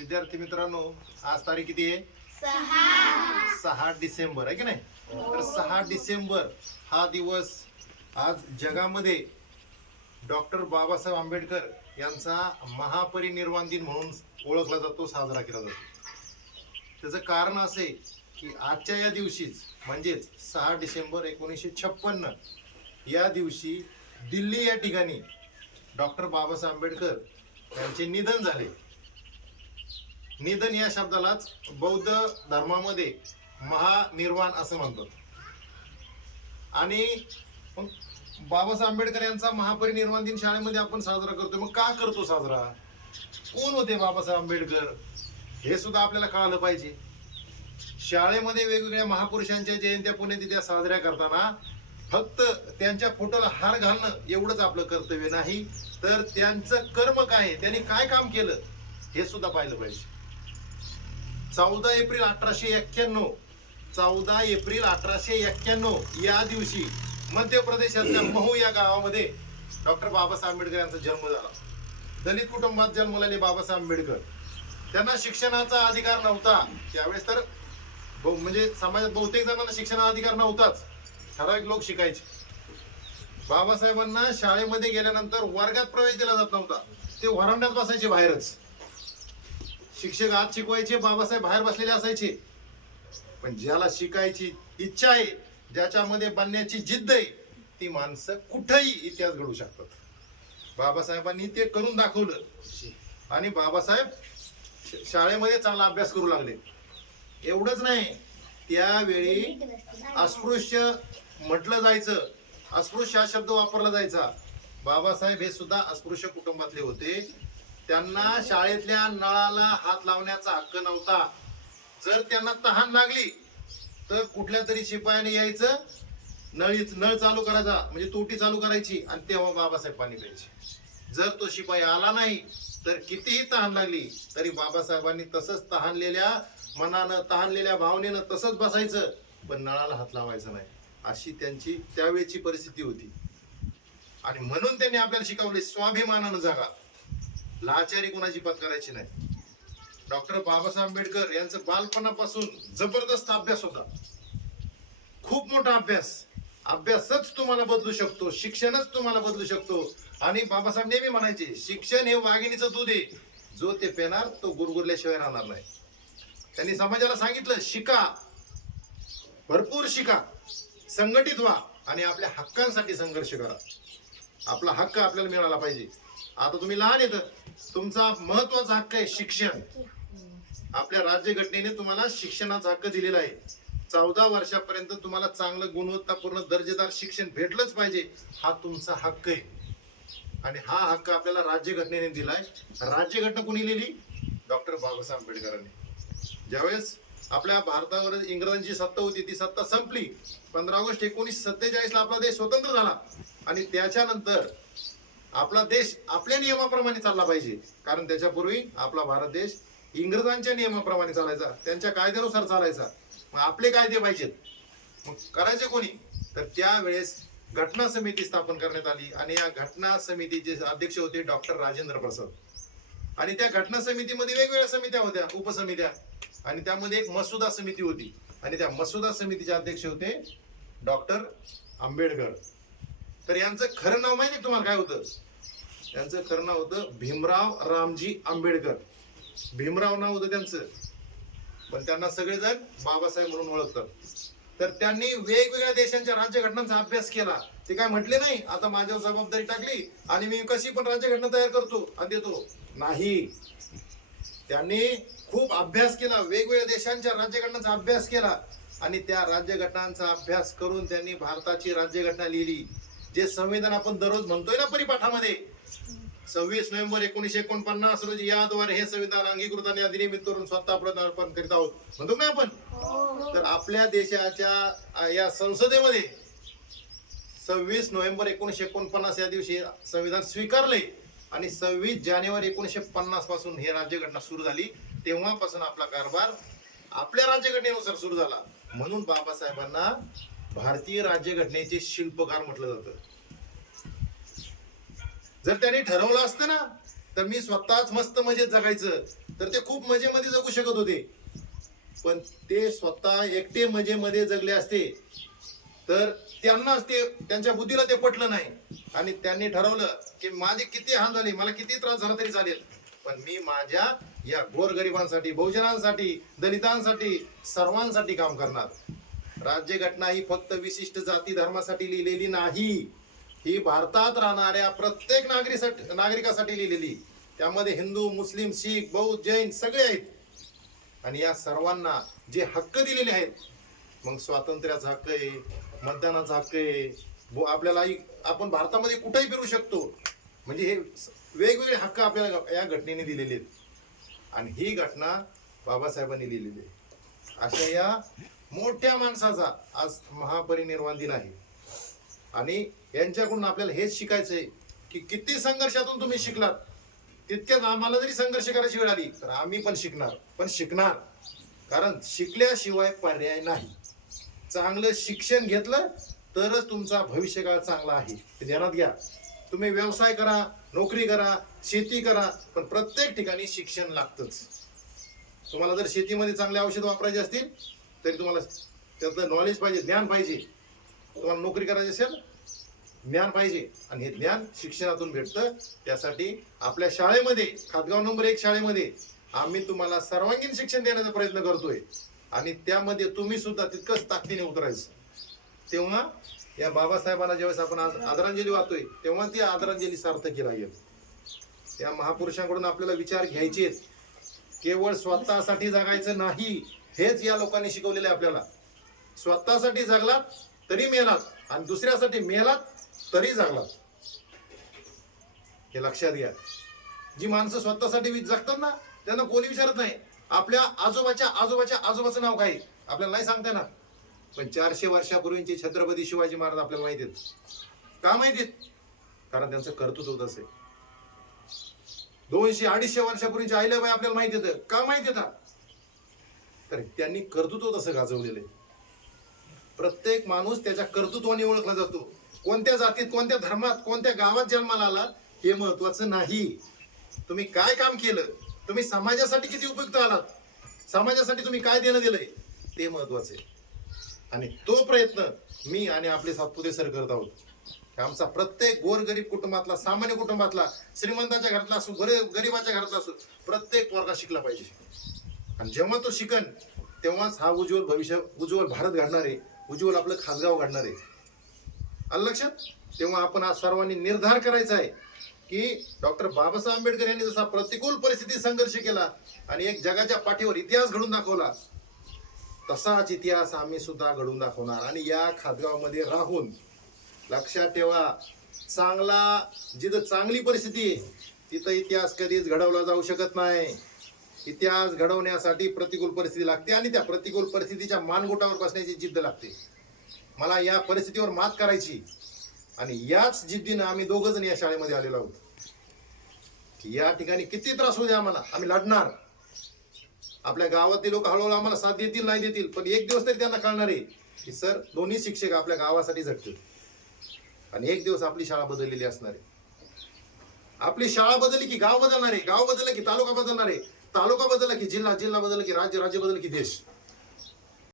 विद्यार्थी मित्रांनो, आज तारीख किती आहे? 6 डिसेंबर आहे की नाही? तर 6 डिसेंबर हा दिवस आज जगामध्ये डॉक्टर बाबासाहेब आंबेडकर यांचा महापरिनिर्वाण दिन म्हणून ओळखला जातो, साजरा केला जातो. त्याचं कारण असे की आजच्या या दिवशीच म्हणजेच 6 डिसेंबर 1956 या दिवशी दिल्ली या ठिकाणी डॉक्टर बाबासाहेब आंबेडकर यांचे निधन झाले. निधन या शब्दालाच बौद्ध धर्मामध्ये महानिर्वाण असं म्हणतात. आणि मग बाबासाहेब आंबेडकर यांचा महापरिनिर्वाण दिन शाळेमध्ये आपण साजरा करतो. मग का करतो साजरा? कोण होते बाबासाहेब आंबेडकर हे सुद्धा आपल्याला कळालं पाहिजे. शाळेमध्ये वेगवेगळ्या महापुरुषांच्या जयंत्या पुण्यतिथ्या साजऱ्या करताना फक्त त्यांच्या फोटोला हार घालणं एवढंच आपलं कर्तव्य नाही, तर त्यांचं कर्म काय आहे, त्यांनी काय काम केलं हे सुद्धा पाहिलं पाहिजे. 14 एप्रिल 1891 14 एप्रिल 1891 या दिवशी मध्य प्रदेशातल्या महू या गावामध्ये डॉक्टर बाबासाहेब आंबेडकर यांचा जन्म झाला. दलित कुटुंबात जन्मलेले बाबासाहेब आंबेडकर, त्यांना शिक्षणाचा अधिकार नव्हता त्यावेळेस. तर म्हणजे समाजात बहुतेक जणांना शिक्षणाचा अधिकार नव्हताच, ठराविक लोक शिकायचे. बाबासाहेबांना शाळेमध्ये गेल्यानंतर वर्गात प्रवेश दिला जात नव्हता, ते व्हरांड्यात बसायचे बाहेरच. शिक्षक आत शिकवायचे, बाबासाहेब बाहेर बसलेले असायचे. पण ज्याला शिकायची इच्छा आहे, ज्याच्यामध्ये बनण्याची जिद्द आहे, ती माणसं कुठेही इतिहास घडवू शकतात. बाबासाहेबांनी ते करून दाखवलं. आणि बाबासाहेब शाळेमध्ये चांगला अभ्यास करू लागले. एवढंच नाही, त्यावेळी अस्पृश्य म्हटलं जायचं, अस्पृश्य हा शब्द वापरला जायचा. बाबासाहेब हे सुद्धा अस्पृश्य कुटुंबातले होते. त्यांना शाळेतल्या नळाला हात लावण्याचा हक्क नव्हता. जर त्यांना तहान लागली तर कुठल्या तरी शिपायाने यायचं, नळ चालू करायचा, म्हणजे तोटी चालू करायची, आणि तेव्हा बाबासाहेब पाणी प्यायचे. जर तो शिपाई आला नाही तर कितीही तहान लागली तरी बाबासाहेबांनी तसंच तहानलेल्या मनानं, तहानलेल्या भावनेनं तसंच बसायचं, पण नळाला हात लावायचा नाही. अशी त्यांची त्यावेळची परिस्थिती होती. आणि म्हणून त्यांनी आपल्याला शिकवले, स्वाभिमानानं जगा, लाचारी कोणाची पत्करायची नाही. डॉक्टर बाबासाहेब आंबेडकर यांचं बालपणापासून जबरदस्त अभ्यास होता, खूप मोठा अभ्यास. अभ्यासच तुम्हाला बदलू शकतो, शिक्षणच तुम्हाला बदलू शकतो. आणि बाबासाहेब नेहमी म्हणायचे, शिक्षण हे वाघिणीचं दूध आहे, जो ते पेणार तो गुरगुरल्याशिवाय राहणार नाही. त्यांनी समाजाला सांगितलं, शिका, भरपूर शिका, संघटित व्हा आणि आपल्या हक्कांसाठी संघर्ष करा. आपला हक्क आपल्याला मिळाला पाहिजे. आता तुम्ही लहान येत, तुमचा महत्वाचा हक्क आहे शिक्षण. आपल्या राज्यघटनेने तुम्हाला शिक्षणाचा हक्क दिलेला आहे. 14 वर्षापर्यंत तुम्हाला चांगलं गुणवत्तापूर्ण दर्जेदार शिक्षण भेटलंच पाहिजे, हा तुमचा हक्क आहे. आणि हा हक्क आपल्याला राज्यघटनेने दिलाय. राज्यघटना कोणी लिहिली? डॉक्टर बाबासाहेब आंबेडकरांनी. ज्यावेळेस आपल्या भारतावर इंग्रजांची सत्ता होती, ती सत्ता संपली. 15 ऑगस्ट 1947 ला आपला देश स्वतंत्र झाला. आणि त्याच्यानंतर आपला देश आपल्या नियमाप्रमाणे चालला पाहिजे, कारण त्याच्यापूर्वी आपला भारत देश इंग्रजांच्या नियमाप्रमाणे चालायचा, त्यांच्या कायद्यानुसार चालायचा. मग आपले कायदे पाहिजेत, मग करायचे कोणी? तर त्यावेळेस घटना समिती स्थापन करण्यात आली. आणि या घटना समितीचे अध्यक्ष होते डॉक्टर राजेंद्र प्रसाद. आणि त्या घटना समितीमध्ये वेगवेगळ्या समित्या होत्या, उपसमित्या, आणि त्यामध्ये एक मसुदा समिती होती. आणि त्या मसुदा समितीचे अध्यक्ष होते डॉक्टर आंबेडकर. तर यांचं खरं नाव माहिती तुम्हाला काय होतं? यांचं खरं नाव होतं भीमराव रामजी आंबेडकर. भीमराव नाव होतं त्यांचं, पण त्यांना सगळेजण बाबासाहेब म्हणून ओळखतात. तर त्यांनी वेगवेगळ्या देशांच्या राज्यघटनांचा अभ्यास केला. ते काय म्हटले नाही, आता माझ्यावर जबाबदारी टाकली आणि मी कशी पण राज्यघटना तयार करतो आणि देतो, नाही. त्यांनी खूप अभ्यास केला, वेगवेगळ्या देशांच्या राज्यघटनांचा अभ्यास केला. आणि त्या राज्यघटनांचा अभ्यास करून त्यांनी भारताची राज्यघटना लिहिली. जे संविधान आपण दररोज म्हणतोय ना परिपाठामध्ये, 26 नोव्हेंबर 1949 रोजी याद्वारे हे संविधान अंगीकृत आणि अधिनियमित करून स्वतः अर्पण करीत आहोत, म्हणतो ना आपण. तर आपल्या देशाच्या या संसदेमध्ये 26 नोव्हेंबर 1949 या दिवशी संविधान स्वीकारले. आणि 26 जानेवारी 1950 पासून हे राज्यघटना सुरू झाली. तेव्हापासून आपला कारभार आपल्या राज्यघटनेनुसार सुरू झाला. म्हणून बाबासाहेबांना भारतीय राज्यघटनेचे शिल्पकार म्हटलं जातं. जर त्यांनी ठरवलं असतं ना तर मी स्वतःच मस्त मजेत जगायचं, तर ते खूप मजेमध्ये जगू शकत होते, पण ते स्वतः एकटे मजेमध्ये जगले असते तर त्यांनाच ते त्यांच्या बुद्धीला ते पटलं नाही आणि त्यांनी ठरवलं की माझे किती हाल झाले, मला किती त्रास झाला तरी चालेल, पण मी माझ्या या गोरगरिबांसाठी, बहुजनांसाठी, दलितांसाठी, सर्वांसाठी काम करणार. राज्यघटना ही फक्त विशिष्ट जाती धर्मासाठी लिहिलेली नाही, ही भारतात राहणाऱ्या प्रत्येक नागरिकासाठी लिहिलेली. त्यामध्ये हिंदू, मुस्लिम, शीख, बौद्ध, जैन सगळे आहेत. आणि या सर्वांना जे हक्क दिलेले आहेत, मग स्वातंत्र्याचा हक्क आहे, मतदानाचा हक्क आहे, आपल्याला आपण भारतामध्ये कुठेही फिरू शकतो, म्हणजे हे वेगवेगळे हक्क आपल्याला या घटनेने दिलेले आहेत. आणि ही घटना बाबासाहेबांनी लिहिलेली आहे. अशा या मोठ्या माणसाचा आज महापरिनिर्वाण दिन आहे आणि यांच्याकडून आपल्याला हेच शिकायचं आहे की किती संघर्षातून तुम्ही शिकलात, तितक्याच आम्हाला जरी संघर्ष करायची वेळ आली तर आम्ही पण शिकणार, कारण शिकल्याशिवाय पर्याय नाही. चांगलं शिक्षण घेतलं तरच तुमचा भविष्यकाळ चांगला आहे, हे ध्यानात घ्या. तुम्ही व्यवसाय करा, नोकरी करा, शेती करा, पण प्रत्येक ठिकाणी शिक्षण लागतंच. तुम्हाला जर शेतीमध्ये चांगले औषध वापरायचे असतील तरी तुम्हाला त्याचं नॉलेज पाहिजे, ज्ञान पाहिजे. तुम्हाला नोकरी करायची असेल, ज्ञान पाहिजे, आणि हे ज्ञान शिक्षणातून भेटतं. त्यासाठी आपल्या शाळेमध्ये, खातगाव नंबर 1 शाळेमध्ये आम्ही तुम्हाला सर्वांगीण शिक्षण देण्याचा प्रयत्न करतोय आणि त्यामध्ये तुम्ही सुद्धा तितकंच ताकदीने उतरायचं. तेव्हा या बाबासाहेबांना ज्यावेळेस आपण आदरांजली वाहतोय तेव्हा ती आदरांजली सार्थकी राहील. त्या महापुरुषांकडून आपल्याला विचार घ्यायचे, केवळ स्वतःसाठी जगायचं नाही, हेच या लोकांनी शिकवलेलं आहे आपल्याला. स्वतःसाठी जगलात तरी मेलात आणि दुसऱ्यासाठी मेलात तरी जगलात, हे लक्षात घ्या. जी माणसं स्वतःसाठी जगतात ना त्यांना कोणी विचारत नाही आपल्या आजोबाचं नाव काय, आपल्याला नाही सांगता येणार, पण 400 वर्षापूर्वीचे छत्रपती शिवाजी महाराज आपल्याला माहिती आहेत. का माहितीत? कारण त्यांचं कर्तृत्व तसं आहे. 200-250 वर्षापूर्वीचे अहिल्याबाई आपल्याला माहिती येतं. का माहिती येतं? तर त्यांनी कर्तृत्व तसं गाजवलेलं आहे. प्रत्येक माणूस त्याच्या कर्तृत्वाने ओळखला जातो. कोणत्या जातीत, कोणत्या धर्मात, कोणत्या गावात जन्माला आला हे महत्वाचं नाही. तुम्ही काय काम केलं, तुम्ही समाजासाठी किती उपयुक्त आलात, समाजासाठी तुम्ही काय देणं दिलंय ते महत्वाचं आहे. आणि तो प्रयत्न मी आणि आपले सातपुते सर करत आहोत. आमचा प्रत्येक गोरगरीब कुटुंबातला, सामान्य कुटुंबातला, श्रीमंताच्या घरातला असो, गरीबाच्या घरातला असो, प्रत्येक पोरगा शिकला पाहिजे. आणि जेव्हा तो शिकन तेव्हाच हा उज्ज्वल भविष्य, उज्ज्वल भारत घडणार आहे, उज्ज्वल आपलं खासगाव घडणार आहे. आलं लक्षात? तेव्हा आपण आज सर्वांनी निर्धार करायचा आहे की डॉक्टर बाबासाहेब आंबेडकर यांनी जसा प्रतिकूल परिस्थितीत संघर्ष केला आणि एक जगाच्या पाठीवर इतिहास घडून दाखवला, तसाच इतिहास आम्ही सुद्धा घडून दाखवणार. आणि या खातगावमध्ये राहून लक्षात ठेवा, जिथं चांगली परिस्थिती आहे तिथं इतिहास कधीच घडवला जाऊ शकत नाही. इतिहास घडवण्यासाठी प्रतिकूल परिस्थिती लागते आणि त्या प्रतिकूल परिस्थितीच्या मानगोटावर बसण्याची जिद्द लागते. मला या परिस्थितीवर मात करायची आणि याच जिद्दीनं आम्ही दोघं जण या शाळेमध्ये आलेलो आहोत. या ठिकाणी किती त्रास होऊ द्या आम्हाला, आम्ही लढणार. आपल्या गावातील लोक हळूहळू आम्हाला साथ देतील नाही देतील, पण एक दिवस तरी त्यांना कळणार आहे की सर दोन्ही शिक्षक आपल्या गावासाठी झटतील आणि एक दिवस आपली शाळा बदललेली असणार आहे. आपली शाळा बदलली की गाव बदलणार आहे, गाव बदललं की तालुका बदलणार आहे, तालुका बदलला की जिल्हा, जिल्हा बदलला की राज्य, राज्य बदललं की देश.